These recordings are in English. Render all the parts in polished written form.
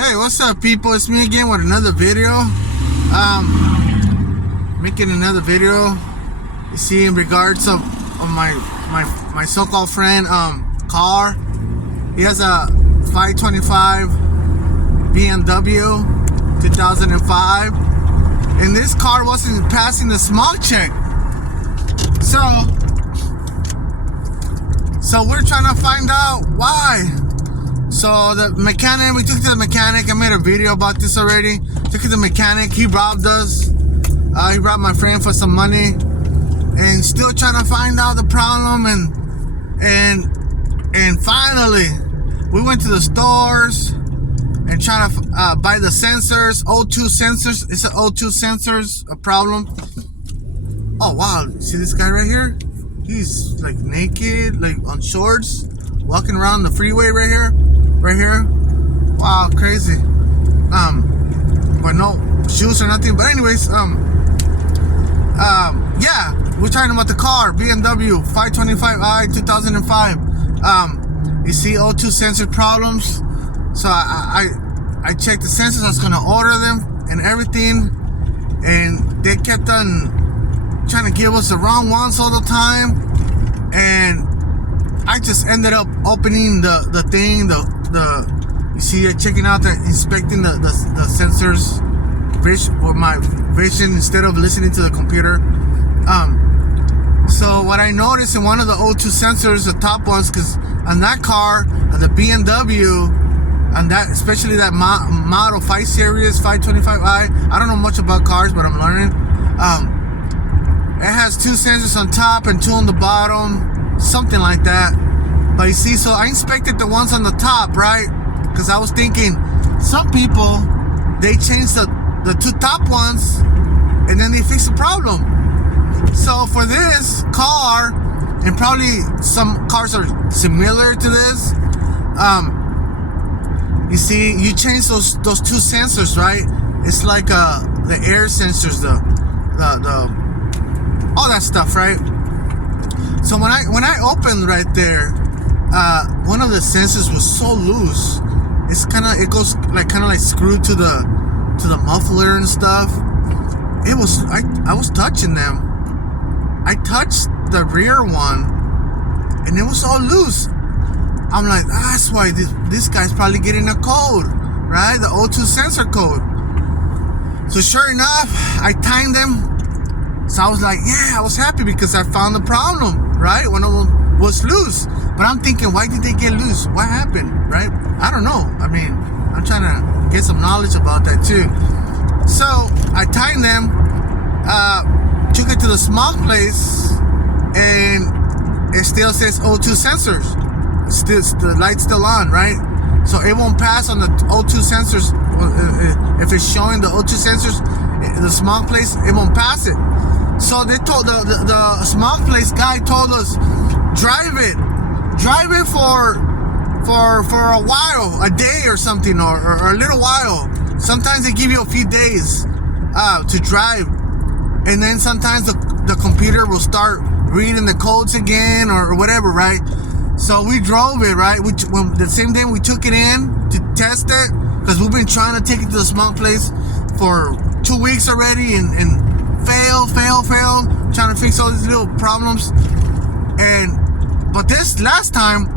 Hey, what's up, people? It's me again with another video. Making another video. You see, in regards of my so-called friend car. He has a 525 BMW 2005, and this car wasn't passing the smog check. So we're trying to find out why. So the mechanic, we took to the mechanic. I made a video about this already. Took it to the mechanic. He robbed us. He robbed my friend for some money, and still trying to find out the problem. And finally, we went to the stores and trying to buy the sensors, O2 sensors. It's an O2 sensors a problem. Oh wow! See this guy right here? He's like naked, like on shorts, walking around the freeway right here. Wow, crazy. But no shoes or nothing. But anyways, yeah, we're talking about the car, BMW 525i 2005. You see O2 sensor problems. So I checked the sensors. I was gonna order them and everything, and they kept on trying to give us the wrong ones all the time, and I just ended up opening the thing, you see it, checking out inspecting the sensors with my vision instead of listening to the computer. So what I noticed in one of the O2 sensors, the top ones, because on that car, the BMW, and that, especially that model 5 Series 525i, I don't know much about cars, but I'm learning. It has 2 sensors on top and 2 on the bottom, something like that. But you see, so I inspected the ones on the top, right? Because I was thinking, some people, they change the 2 top ones and then they fix the problem. So for this car, and probably some cars are similar to this, you see, you change those 2 sensors, right? It's like the air sensors, the all that stuff, right? So when I opened right there, one of the sensors was so loose. It goes kind of like screwed to the muffler and stuff. I was touching them. I touched the rear one, and it was all loose. I'm like, that's why this guy's probably getting a code, right? The O2 sensor code. So sure enough, I timed them. So I was like, yeah, I was happy because I found the problem, right? One of them was loose. But I'm thinking, why did they get loose? What happened, right? I don't know. I mean, I'm trying to get some knowledge about that too. So I timed them, took it to the smog place, and it still says O2 sensors. The light's still on, right? So it won't pass on the O2 sensors. If it's showing the O2 sensors, the smog place, it won't pass it. So they told the smog place guy told us, drive it for a while, a day or something, or a little while. Sometimes they give you a few days to drive, and then sometimes the computer will start reading the codes again or whatever, right? So we drove it, right? The same day we took it in to test it, because we've been trying to take it to the smog place for 2 weeks already, and fail, trying to fix all these little problems. But this last time,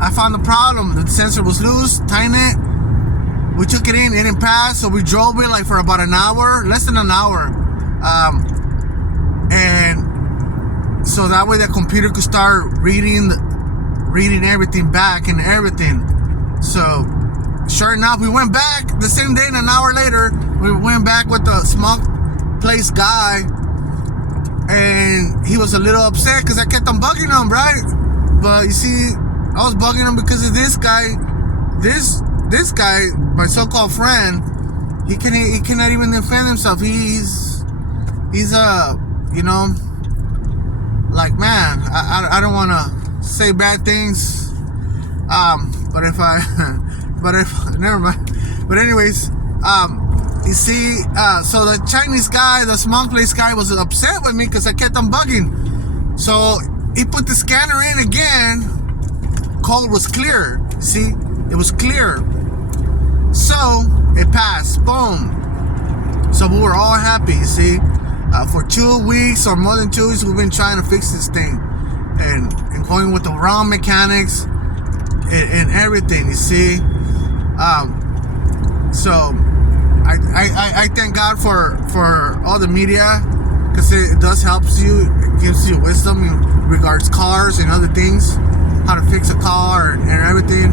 I found the problem. The sensor was loose, tightened it. We took it in, it didn't pass, so we drove it like for about an hour, less than an hour. And so that way the computer could start reading everything back and everything. So sure enough, we went back the same day, and an hour later, we went back with the smog place guy, and he was a little upset because I kept on bugging him, right? But you see, I was bugging him because of this guy. This guy, my so-called friend, he cannot even defend himself. He's you know, like, man, I don't want to say bad things, but never mind. But anyways, you see, so the Chinese guy, the smog place guy, was upset with me because I kept on bugging. So he put the scanner in again. Code was clear. See, it was clear. So it passed. Boom. So we were all happy. You see, for 2 weeks or more than 2 weeks, we've been trying to fix this thing, and going with the wrong mechanics and everything. You see, so I thank God for all the media, because it does helps you. It gives you wisdom in regards cars and other things, how to fix a car and everything.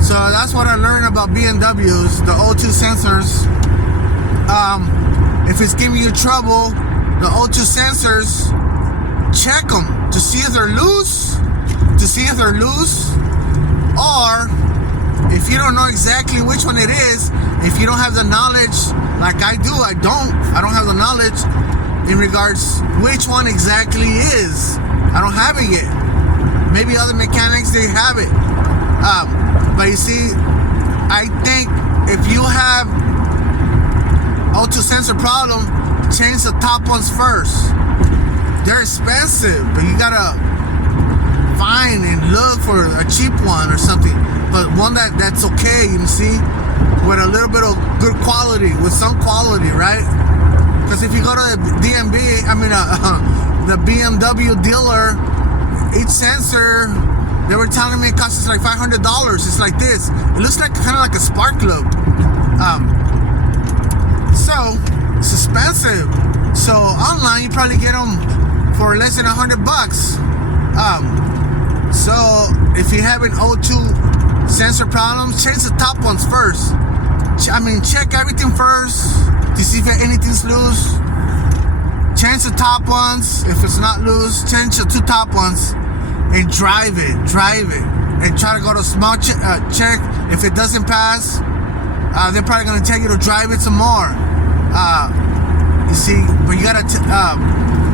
So that's what I learned about BMWs, the O2 sensors. If it's giving you trouble, the O2 sensors, check them to see if they're loose, or if you don't know exactly which one it is, if you don't have the knowledge like I do, I don't have the knowledge in regards which one exactly is. I don't have it yet. Maybe other mechanics, they have it. But you see, I think if you have O2 sensor problem, change the top ones first. They're expensive, but you gotta find and look for a cheap one or something, but one that's okay, you see, with a little bit of good quality, with some quality, right? Because if you go to the the BMW dealer, each sensor, they were telling me it costs like $500. It's like this. It looks like kind of like a spark plug. So it's expensive. So online you probably get them for less than $100. So if you have an O2 sensor problems, change the top ones first. Check everything first to see if anything's loose. Change the top ones. If it's not loose, change the 2 top ones and drive it, and try to go to small check. If it doesn't pass, they're probably gonna tell you to drive it some more. You see, but you gotta.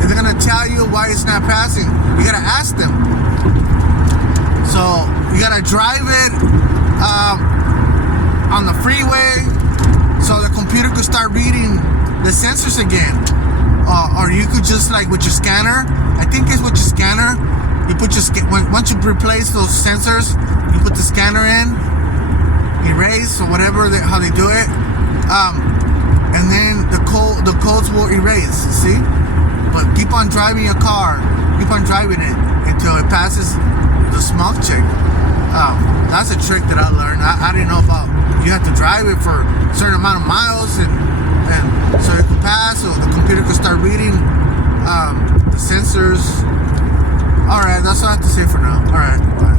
If they're gonna tell you why it's not passing, you gotta ask them. So you gotta drive it on the freeway, so the computer could start reading the sensors again. Or you could just, like with your scanner. I think it's with your scanner. You put your once you replace those sensors, you put the scanner in, erase or whatever how they do it, and then the codes will erase. See, but keep on driving your car, keep on driving it until it passes the smoke check. That's a trick that I learned. I didn't know about. You have to drive it for a certain amount of miles, and so it could pass, so the computer could start reading the sensors. All right, that's all I have to say for now. All right, bye.